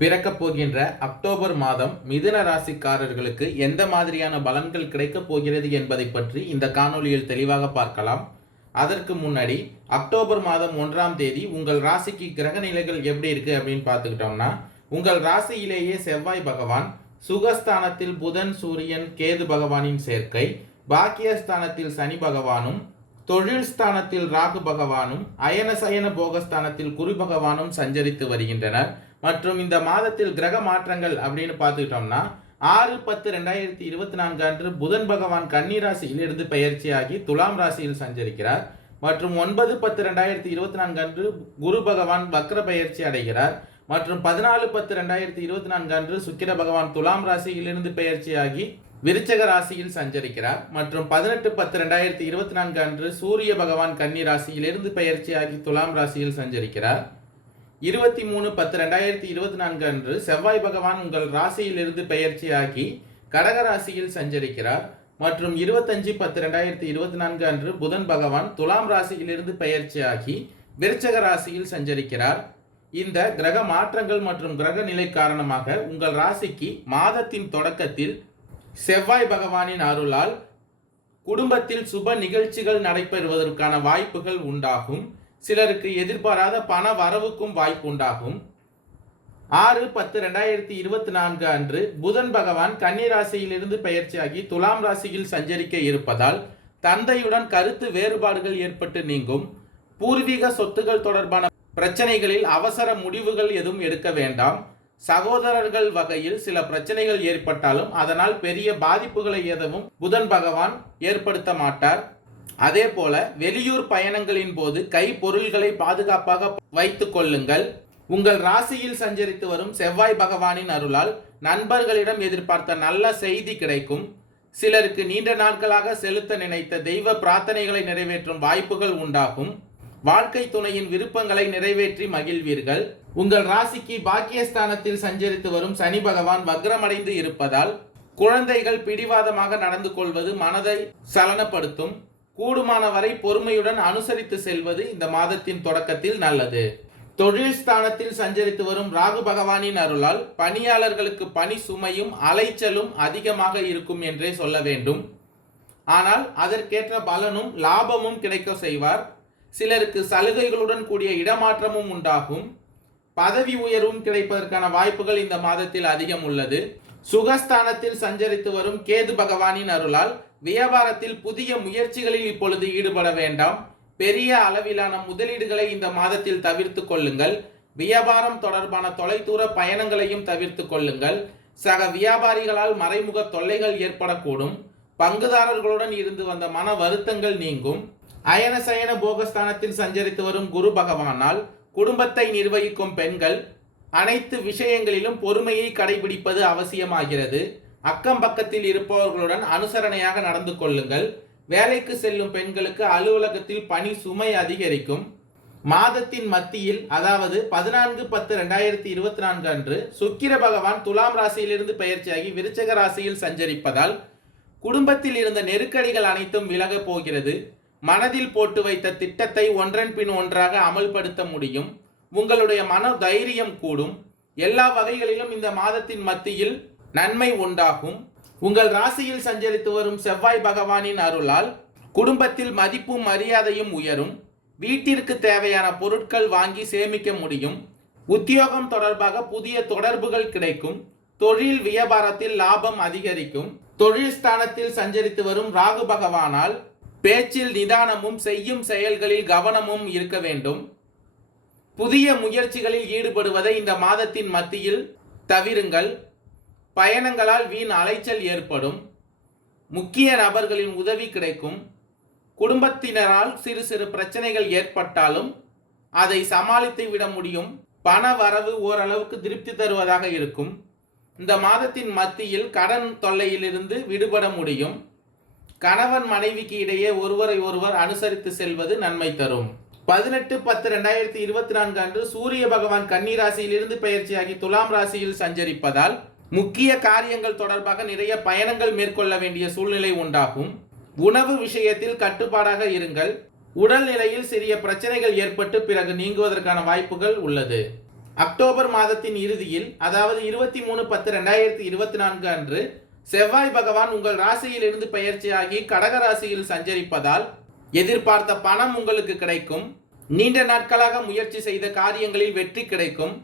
பிறக்கப் போகின்ற அக்டோபர் மாதம் மிதுன ராசிக்காரர்களுக்கு எந்த மாதிரியான பலன்கள் கிடைக்கப் போகிறது என்பதை பற்றி இந்த காணொளியில் தெளிவாக பார்க்கலாம். அதற்கு முன்னாடி அக்டோபர் மாதம் 1ஆம் தேதி உங்கள் ராசிக்கு கிரக நிலைகள் எப்படி இருக்கு அப்படின்னு பார்த்துக்கிட்டோம்னா, உங்கள் ராசியிலேயே செவ்வாய் பகவான், சுகஸ்தானத்தில் புதன் சூரியன் கேது பகவானின் சேர்க்கை, பாக்கியஸ்தானத்தில் சனி பகவானும், தொழில் ஸ்தானத்தில் ராகு பகவானும், அயனசயன போகஸ்தானத்தில் குரு பகவானும் சஞ்சரித்து வருகின்றனர். மற்றும் இந்த மாதத்தில் கிரக மாற்றங்கள் அப்படின்னு பார்த்துக்கிட்டோம்னா 6-10-2024 அன்று புதன் பகவான் கன்னி ராசியில் இருந்து பெயர்ச்சியாகி துலாம் ராசியில் சஞ்சரிக்கிறார். மற்றும் 9-10-2024 அன்று குரு பகவான் வக்ர பெயர்ச்சி அடைகிறார். மற்றும் 14-10-2024 அன்று சுக்கிர பகவான் துலாம் ராசியில் இருந்து பெயர்ச்சியாகி விருச்சக ராசியில் சஞ்சரிக்கிறார். மற்றும் 18-10-2024 அன்று சூரிய பகவான் கன்னி ராசியில் இருந்து பெயர்ச்சியாகி துலாம் ராசியில் சஞ்சரிக்கிறார். 23-10-2024 அன்று செவ்வாய் பகவான் உங்கள் ராசியிலிருந்து பெயர்ச்சியாகி கடக ராசியில் சஞ்சரிக்கிறார். மற்றும் 25-10-2024 அன்று புதன் பகவான் துலாம் ராசியிலிருந்து பெயர்ச்சியாகி விருச்சக ராசியில் சஞ்சரிக்கிறார். இந்த கிரக மாற்றங்கள் மற்றும் கிரக நிலை காரணமாக உங்கள் ராசிக்கு மாதத்தின் தொடக்கத்தில் செவ்வாய் பகவானின் அருளால் குடும்பத்தில் சுப நிகழ்ச்சிகள் நடைபெறுவதற்கான வாய்ப்புகள் உண்டாகும். சிலருக்கு எதிர்பாராத பண வரவுக்கும் வாய்ப்பு உண்டாகும். 6-10-2024 அன்று புதன் பகவான் கன்னி ராசியிலிருந்து பெயர்ச்சியாகி துலாம் ராசியில் சஞ்சரிக்க இருப்பதால் தந்தையுடன் கருத்து வேறுபாடுகள் ஏற்பட்டு நீங்கும். பூர்வீக சொத்துக்கள் தொடர்பான பிரச்சனைகளில் அவசர முடிவுகள் எதுவும் எடுக்க வேண்டாம். சகோதரர்கள் வகையில் சில பிரச்சனைகள் ஏற்பட்டாலும் அதனால் பெரிய பாதிப்புகளை எதுவும் புதன் பகவான் ஏற்படுத்த மாட்டார். அதே போல வெளியூர் பயணங்களின் போது கை பொருள்களை பாதுகாப்பாக வைத்துக் கொள்ளுங்கள். உங்கள் ராசியில் சஞ்சரித்து வரும் செவ்வாய் பகவானின் அருளால் நண்பர்களிடம் எதிர்பார்த்த நல்ல செய்தி கிடைக்கும். சிலருக்கு நீண்ட நாட்களாக செலுத்த நினைத்த தெய்வ பிரார்த்தனைகளை நிறைவேற்றும் வாய்ப்புகள் உண்டாகும். வாழ்க்கை துணையின் விருப்பங்களை நிறைவேற்றி மகிழ்வீர்கள். உங்கள் ராசிக்கு பாக்கியஸ்தானத்தில் சஞ்சரித்து வரும் சனி பகவான் வக்ரமடைந்து இருப்பதால் குழந்தைகள் பிடிவாதமாக நடந்து கொள்வது மனதை சலனப்படுத்தும். கூடுமான வரை பொறுமையுடன் அனுசரித்து செல்வது இந்த மாதத்தின் தொடக்கத்தில் நல்லது. தொழில் ஸ்தானத்தில் சஞ்சரித்து வரும் ராகு பகவானின் அருளால் பணியாளர்களுக்கு பணி சுமையும் அலைச்சலும் அதிகமாக இருக்கும் என்றே சொல்ல வேண்டும். ஆனால் அதற்கேற்ற பலனும் லாபமும் கிடைக்க செய்வார். சிலருக்கு சலுகைகளுடன் கூடிய இடமாற்றமும் உண்டாகும். பதவி உயர்வும் கிடைப்பதற்கான வாய்ப்புகள் இந்த மாதத்தில் அதிகம் உள்ளது. சுகஸ்தானத்தில் சஞ்சரித்து வரும் கேது பகவானின் அருளால் வியாபாரத்தில் புதிய முயற்சிகளில் இப்பொழுது ஈடுபட வேண்டாம். பெரிய அளவிலான முதலீடுகளை இந்த மாதத்தில் தவிர்த்து கொள்ளுங்கள். வியாபாரம் தொடர்பான தொலைதூர பயணங்களையும் தவிர்த்து கொள்ளுங்கள். சக வியாபாரிகளால் மறைமுக தொல்லைகள் ஏற்படக்கூடும். பங்குதாரர்களுடன் இருந்து வந்த மன வருத்தங்கள் நீங்கும். அயனசயன போகஸ்தானத்தில் சஞ்சரித்து வரும் குரு பகவானால் குடும்பத்தை நிர்வகிக்கும் பெண்கள் அனைத்து விஷயங்களிலும் பொறுமையை கடைபிடிப்பது அவசியமாகிறது. அக்கம் பக்கத்தில் இருப்பவர்களுடன் அனுசரணையாக நடந்து கொள்ளுங்கள். வேலைக்கு செல்லும் பெண்களுக்கு அலுவலகத்தில் பணி சுமை அதிகரிக்கும். மாதத்தின் மத்தியில் அதாவது 14-10-2024 அன்று சுக்கிர பகவான் துலாம் ராசியிலிருந்து பெயர்ச்சியாகி விருச்சக ராசியில் சஞ்சரிப்பதால் குடும்பத்தில் இருந்த நெருக்கடிகள் அனைத்தும் விலகப் போகிறது. மனதில் போட்டு வைத்த திட்டத்தை ஒன்றன் பின் ஒன்றாக அமல்படுத்த முடியும். உங்களுடைய மன தைரியம் கூடும். எல்லா வகைகளிலும் இந்த மாதத்தின் மத்தியில் நன்மை உண்டாகும். உங்கள் ராசியில் சஞ்சரித்து வரும் செவ்வாய் பகவானின் அருளால் குடும்பத்தில் மதிப்பும் மரியாதையும் உயரும். வீட்டிற்கு தேவையான பொருட்கள் வாங்கி சேமிக்க முடியும். உத்தியோகம் தொடர்பாக புதிய தொடர்புகள் கிடைக்கும். தொழில் வியாபாரத்தில் லாபம் அதிகரிக்கும். தொழில் ஸ்தானத்தில் சஞ்சரித்து வரும் ராகு பகவானால் பேச்சில் நிதானமும் செய்யும் செயல்களில் கவனமும் இருக்க வேண்டும். புதிய முயற்சிகளில் ஈடுபடுவதை இந்த மாதத்தின் மத்தியில் தவிருங்கள். பயணங்களால் வீண் அலைச்சல் ஏற்படும். முக்கிய நபர்களின் உதவி கிடைக்கும். குடும்பத்தினரால் சிறு சிறு பிரச்சனைகள் ஏற்பட்டாலும் அதை சமாளித்து விட முடியும். பண வரவு ஓரளவுக்கு திருப்தி தருவதாக இருக்கும். இந்த மாதத்தின் மத்தியில் கடன் தொல்லையிலிருந்து விடுபட முடியும். கணவன் மனைவிக்கு இடையே ஒருவரை ஒருவர் அனுசரித்து செல்வது நன்மை தரும். 18-10-2024 அன்று சூரிய பகவான் கன்னி ராசியிலிருந்து பெயர்ச்சியாகி துலாம் ராசியில் சஞ்சரிப்பதால் முக்கிய காரியங்கள் தொடர்பாக நிறைய பயணங்கள் மேற்கொள்ள வேண்டிய சூழ்நிலை உண்டாகும். உணவு விஷயத்தில் கட்டுப்பாடாக இருங்கள். உடல்நிலையில் சிறிய பிரச்சனைகள் ஏற்பட்டு பிறகு நீங்குவதற்கான வாய்ப்புகள் உள்ளது. அக்டோபர் மாதத்தின் இறுதியில், அதாவது 23/10/2024 அன்று செவ்வாய் பகவான் உங்கள் ராசியிலிருந்து பெயர்ச்சியாகி கடக ராசியில் சஞ்சரிப்பதால் எதிர்பார்த்த பணம் உங்களுக்கு கிடைக்கும். நீண்ட நாட்களாக முயற்சி செய்த காரியங்களில் வெற்றி கிடைக்கும்.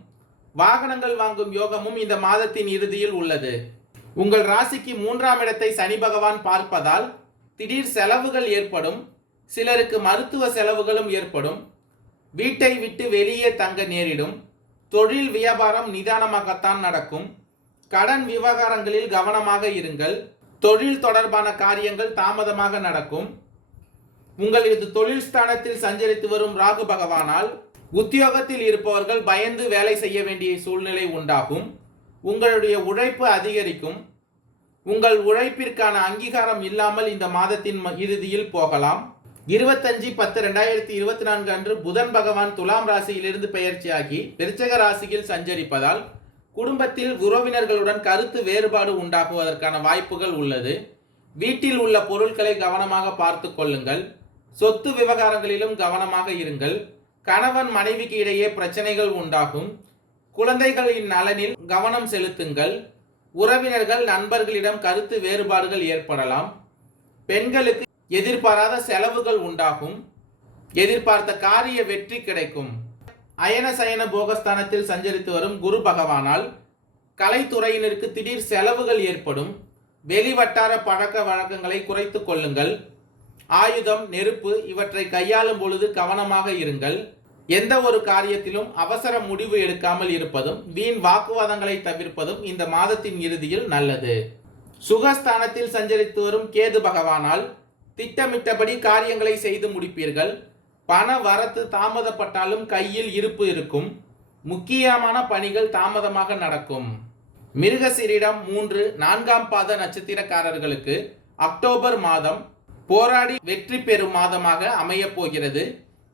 வாகனங்கள் வாங்கும் யோகமும் இந்த மாதத்தின் இறுதியில் உள்ளது. உங்கள் ராசிக்கு 3ஆம் இடத்தை சனி பகவான் பார்ப்பதால் திடீர் செலவுகள் ஏற்படும். சிலருக்கு மருத்துவ செலவுகளும் ஏற்படும். வீட்டை விட்டு வெளியே தங்க நேரிடும். தொழில் வியாபாரம் நிதானமாகத்தான் நடக்கும். கடன் விவகாரங்களில் கவனமாக இருங்கள். தொழில் தொடர்பான காரியங்கள் தாமதமாக நடக்கும். உங்களது தொழில் ஸ்தானத்தில் சஞ்சரித்து வரும் ராகு பகவானால் உத்தியோகத்தில் இருப்பவர்கள் பயந்து வேலை செய்ய வேண்டிய சூழ்நிலை உண்டாகும். உங்களுடைய உழைப்பு அதிகரிக்கும். உங்கள் உழைப்பிற்கான அங்கீகாரம் இல்லாமல் இந்த மாதத்தின் இறுதியில் போகலாம். 25/10/2024 அன்று புதன் பகவான் துலாம் ராசியிலிருந்து பெயர்ச்சியாகி விருச்சிக ராசியில் சஞ்சரிப்பதால் குடும்பத்தில் உறவினர்களுடன் கருத்து வேறுபாடு உண்டாகுவதற்கான வாய்ப்புகள் உள்ளது. வீட்டில் உள்ள பொருட்களை கவனமாக பார்த்து கொள்ளுங்கள். சொத்து விவகாரங்களிலும் கவனமாக இருங்கள். கணவன் மனைவிக்கு இடையே பிரச்சனைகள் உண்டாகும். குழந்தைகளின் நலனில் கவனம் செலுத்துங்கள். உறவினர்கள் நண்பர்களிடம் கருத்து வேறுபாடுகள் ஏற்படலாம். பெண்களுக்கு எதிர்பாராத செலவுகள் உண்டாகும். எதிர்பார்த்த காரிய வெற்றி கிடைக்கும். அயன சயன போகஸ்தானத்தில் சஞ்சரித்து வரும் குரு பகவானால் கலைத்துறையினருக்கு திடீர் செலவுகள் ஏற்படும். வெளிவட்டார பழக்க வழக்கங்களை குறைத்து கொள்ளுங்கள். ஆயுதம், நெருப்பு இவற்றை கையாளும் பொழுது கவனமாக இருங்கள். எந்த ஒரு காரியத்திலும் அவசர முடிவு எடுக்காமல் இருப்பதும் வீண் வாக்குவாதங்களை தவிர்ப்பதும் இந்த மாதத்தின் இறுதியில் நல்லது. சுகஸ்தானத்தில் சஞ்சரித்து வரும் கேது பகவானால் திட்டமிட்டபடி காரியங்களை செய்து முடிப்பீர்கள். பண வரத்து தாமதப்பட்டாலும் கையில் இருப்பு இருக்கும். முக்கியமான பணிகள் தாமதமாக நடக்கும். மிருகசீரிடம் 3, 4ஆம் பாத நட்சத்திரக்காரர்களுக்கு அக்டோபர் மாதம் போராடி வெற்றி பெறும் மாதமாக அமையப் போகிறது.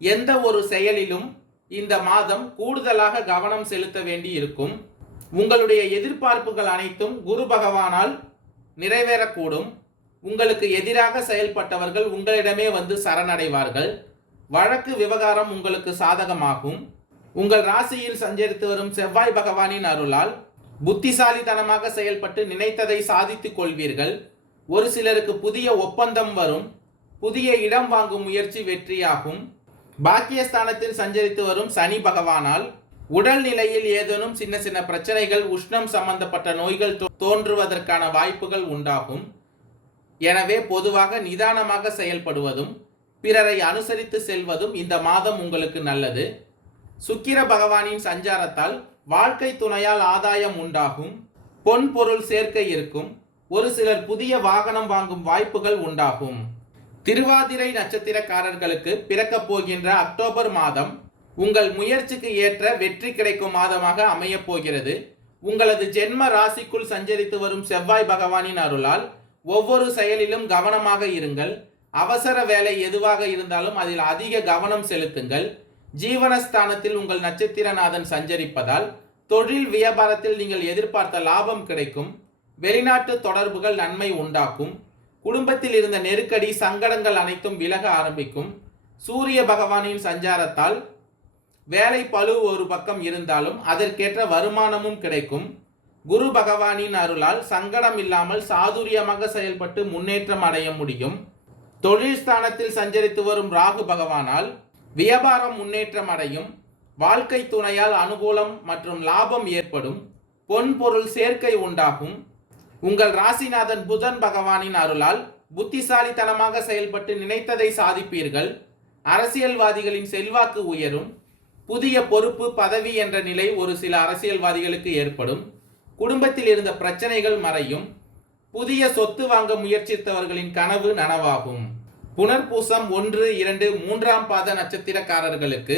எந்த ஒரு செயலிலும் இந்த மாதம் கூடுதலாக கவனம் செலுத்த வேண்டி இருக்கும். உங்களுடைய எதிர்பார்ப்புகள் அனைத்தும் குரு பகவானால் நிறைவேறக்கூடும். உங்களுக்கு எதிராக செயல்பட்டவர்கள் உங்களிடமே வந்து சரணடைவார்கள். வழக்கு விவகாரம் உங்களுக்கு சாதகமாகும். உங்கள் ராசியில் சஞ்சரித்து வரும் செவ்வாய் பகவானின் அருளால் புத்திசாலித்தனமாக செயல்பட்டு நினைத்ததை சாதித்துக் கொள்வீர்கள். ஒரு சிலருக்கு புதிய ஒப்பந்தம் வரும். புதிய இடம் வாங்கும் முயற்சி வெற்றியாகும். பாக்கியஸ்தானத்தில் சஞ்சரித்து வரும் சனி பகவானால் உடல் நிலையில் ஏதேனும் சின்ன சின்ன பிரச்சனைகள், உஷ்ணம் சம்பந்தப்பட்ட நோய்கள் தோன்றுவதற்கான வாய்ப்புகள் உண்டாகும். எனவே பொதுவாக நிதானமாக செயல்படுவதும் பிறரை அனுசரித்து செல்வதும் இந்த மாதம் உங்களுக்கு நல்லது. சுக்கிர பகவானின் சஞ்சாரத்தால் வாழ்க்கை துணையால் ஆதாயம் உண்டாகும். பொன் பொருள் சேர்க்கை இருக்கும். ஒரு சிலர் புதிய வாகனம் வாங்கும் வாய்ப்புகள் உண்டாகும். திருவாதிரை நட்சத்திரக்காரர்களுக்கு பிறக்கப் போகின்ற அக்டோபர் மாதம் உங்கள் முயற்சிக்கு ஏற்ற வெற்றி கிடைக்கும் மாதமாக அமையப் போகிறது. உங்களது ஜென்ம ராசிக்குள் சஞ்சரித்து வரும் செவ்வாய் பகவானின் அருளால் ஒவ்வொரு செயலிலும் கவனமாக இருங்கள். அவசர வேலை எதுவாக இருந்தாலும் அதில் அதிக கவனம் செலுத்துங்கள். ஜீவனஸ்தானத்தில் உங்கள் நட்சத்திரநாதன் சஞ்சரிப்பதால் தொழில் வியாபாரத்தில் நீங்கள் எதிர்பார்த்த லாபம் கிடைக்கும். வெளிநாட்டு தொடர்புகள் நன்மை உண்டாக்கும். குடும்பத்தில் இருந்த நெருக்கடி, சங்கடங்கள் அனைத்தும் விலக ஆரம்பிக்கும். சூரிய பகவானின் சஞ்சாரத்தால் வேலை பளு ஒரு பக்கம் இருந்தாலும் அதற்கேற்ற வருமானமும் கிடைக்கும். குரு பகவானின் அருளால் சங்கடம் இல்லாமல் சாதுரியமாக செயல்பட்டு முன்னேற்றம் அடைய முடியும். தொழில் ஸ்தானத்தில் சஞ்சரித்து வரும் ராகு பகவானால் வியாபாரம் முன்னேற்றம் அடையும். வாழ்க்கை துணையால் அனுகூலம் மற்றும் லாபம் ஏற்படும். பொன் பொருள் சேர்க்கை உண்டாகும். உங்கள் ராசிநாதன் புதன் பகவானின் அருளால் புத்திசாலித்தனமாக செயல்பட்டு நினைத்ததை சாதிப்பீர்கள். அரசியல்வாதிகளின் செல்வாக்கு உயரும். புதிய பொறுப்பு, பதவி என்ற நிலை ஒரு சில அரசியல்வாதிகளுக்கு ஏற்படும். குடும்பத்தில் இருந்த பிரச்சனைகள் மறையும். புதிய சொத்து வாங்க முயற்சித்தவர்களின் கனவு நனவாகும். புனர்பூசம் 1, 2, 3ஆம் பாத நட்சத்திரக்காரர்களுக்கு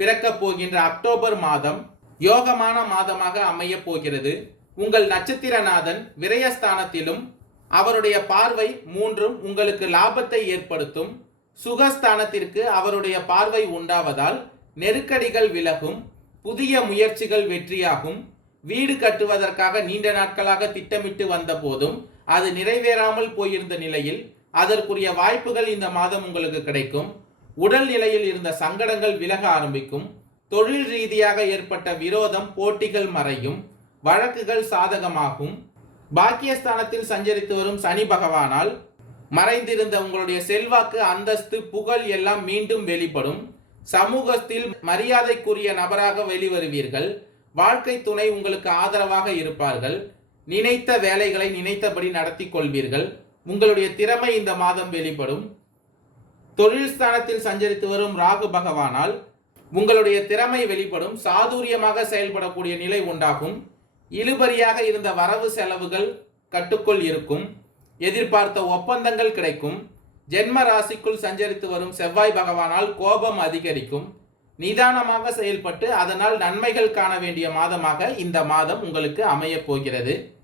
பிறக்கப் போகின்ற அக்டோபர் மாதம் யோகமான மாதமாக அமையப் போகிறது. உங்கள் நட்சத்திரநாதன் விரயஸ்தானத்திலும் அவருடைய பார்வை 3 உங்களுக்கு லாபத்தை ஏற்படுத்தும். சுகஸ்தானத்திற்கு அவருடைய பார்வை உண்டாவதால் நெருக்கடிகள் விலகும். புதிய முயற்சிகள் வெற்றியாகும். வீடு கட்டுவதற்காக நீண்ட நாட்களாக திட்டமிட்டு வந்த போதும் அது நிறைவேறாமல் போயிருந்த நிலையில் அதற்குரிய வாய்ப்புகள் இந்த மாதம் உங்களுக்கு கிடைக்கும். உடல் நிலையில் இருந்த சங்கடங்கள் விலக ஆரம்பிக்கும். தொழில் ரீதியாக ஏற்பட்ட விரோதம் போட்டிகள் மறையும், வழக்குகள் சாதகமாகும். பாக்கியஸ்தானத்தில் சஞ்சரித்து வரும் சனி பகவானால் மறைந்திருந்த உங்களுடைய செல்வாக்கு, அந்தஸ்து, புகழ் எல்லாம் மீண்டும் வெளிப்படும். சமூகத்தில் மரியாதைக்குரிய நபராக வெளிவருவீர்கள். வாழ்க்கை துணை உங்களுக்கு ஆதரவாக இருப்பார்கள். நினைத்த வேலைகளை நினைத்தபடி நடத்தி கொள்வீர்கள். உங்களுடைய திறமை இந்த மாதம் வெளிப்படும். தொழில் ஸ்தானத்தில் சஞ்சரித்து வரும் ராகு பகவானால் உங்களுடைய திறமை வெளிப்படும். சாதுரியமாக செயல்படக்கூடிய நிலை உண்டாகும். இழுபறியாக இருந்த வரவு செலவுகள் கட்டுக்குள் இருக்கும். எதிர்பார்த்த ஒப்பந்தங்கள் கிடைக்கும். ஜென்ம ராசிக்குள் சஞ்சரித்து வரும் செவ்வாய் பகவானால் கோபம் அதிகரிக்கும். நிதானமாக செயல்பட்டு அதனால் நன்மைகள் காண வேண்டிய மாதமாக இந்த மாதம் உங்களுக்கு அமையப் போகிறது.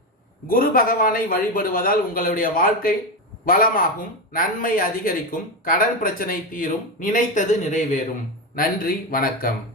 குரு பகவானை வழிபடுவதால் உங்களுடைய வாழ்க்கை வளமாகும், நன்மை அதிகரிக்கும், கடன் பிரச்சனை தீரும், நினைத்தது நிறைவேறும். நன்றி, வணக்கம்.